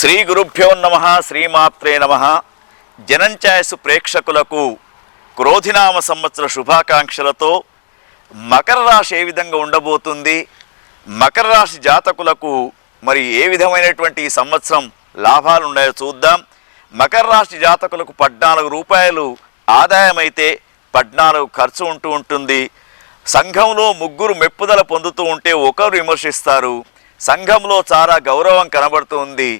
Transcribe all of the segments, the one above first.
శ్రీ గురుభ్యో నమః శ్రీమాత్రే నమః. జనంఛాయసు ప్రేక్షకులకు క్రోధినామ సంవత్సర శుభాకాంక్షలతో మకర రాశి ఏ విధంగా ఉండబోతుంది, మకర రాశి జాతకులకు మరి ఏ విధమైనటువంటి ఈ సంవత్సరం లాభాలు ఉన్నాయో చూద్దాం. మకర రాశి జాతకులకు 14 రూపాయలు ఆదాయమైతే 14 ఖర్చు ఉంటుంది. సంఘంలో ముగ్గురు మెప్పుదల పొందుతూ ఉంటే ఒకరు విమర్శిస్తారు. సంఘంలో చాలా గౌరవం కనబడుతుంది.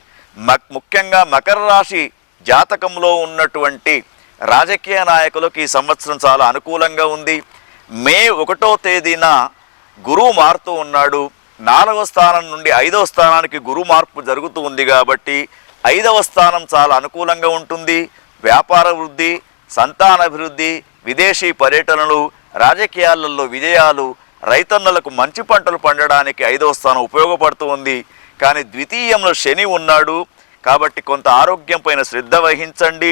ముఖ్యంగా మకర రాశి జాతకంలో ఉన్నటువంటి రాజకీయ నాయకులకు ఈ సంవత్సరం చాలా అనుకూలంగా ఉంది. మే 1వ తేదీన గురువు మారుతూ ఉన్నాడు. 4వ స్థానం నుండి 5వ స్థానానికి గురు మార్పు జరుగుతూ ఉంది కాబట్టి 5వ స్థానం చాలా అనుకూలంగా ఉంటుంది. వ్యాపార వృద్ధి, సంతానాభివృద్ధి, విదేశీ పర్యటనలు, రాజకీయాలలో విజయాలు, రైతన్నలకు మంచి పంటలు పండడానికి 5వ స్థానం ఉపయోగపడుతూ ఉంది. కానీ ద్వితీయంలో శని ఉన్నాడు కాబట్టి కొంత ఆరోగ్యం పైన శ్రద్ధ వహించండి.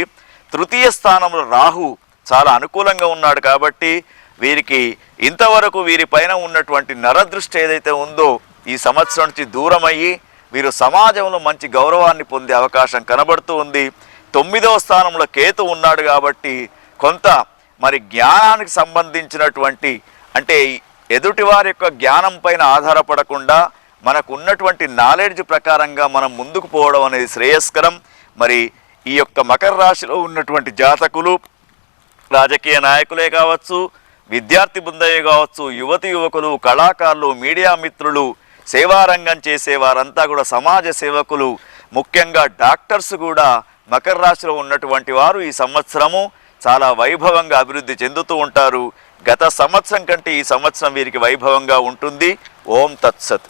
తృతీయ స్థానంలో రాహు చాలా అనుకూలంగా ఉన్నాడు కాబట్టి వీరికి ఇంతవరకు వీరిపైన ఉన్నటువంటి నరదృష్టి ఏదైతే ఉందో ఈ సంవత్సరం నుంచి దూరమయ్యి వీరు సమాజంలో మంచి గౌరవాన్ని పొందే అవకాశం కనబడుతూ ఉంది. 9వ స్థానంలో కేతు ఉన్నాడు కాబట్టి కొంత మరి జ్ఞానానికి సంబంధించినటువంటి అంటే ఎదుటి వారి యొక్క జ్ఞానం పైన ఆధారపడకుండా మనకు ఉన్నటువంటి నాలెడ్జ్ ప్రకారంగా మనం ముందుకు పోవడం అనేది శ్రేయస్కరం. మరి ఈ యొక్క మకర రాశిలో ఉన్నటువంటి జాతకులు రాజకీయ నాయకులే కావచ్చు, విద్యార్థి బృందమే కావచ్చు, యువతి యువకులు, కళాకారులు, మీడియా మిత్రులు, సేవారంగం చేసేవారంతా కూడా సమాజ సేవకులు, ముఖ్యంగా డాక్టర్స్ కూడా మకర రాశిలో ఉన్నటువంటి వారు ఈ సంవత్సరము చాలా వైభవంగా అభివృద్ధి చెందుతూ ఉంటారు. గత సంవత్సరం కంటే ఈ సంవత్సరం వీరికి వైభవంగా ఉంటుంది. ఓం తత్సత్.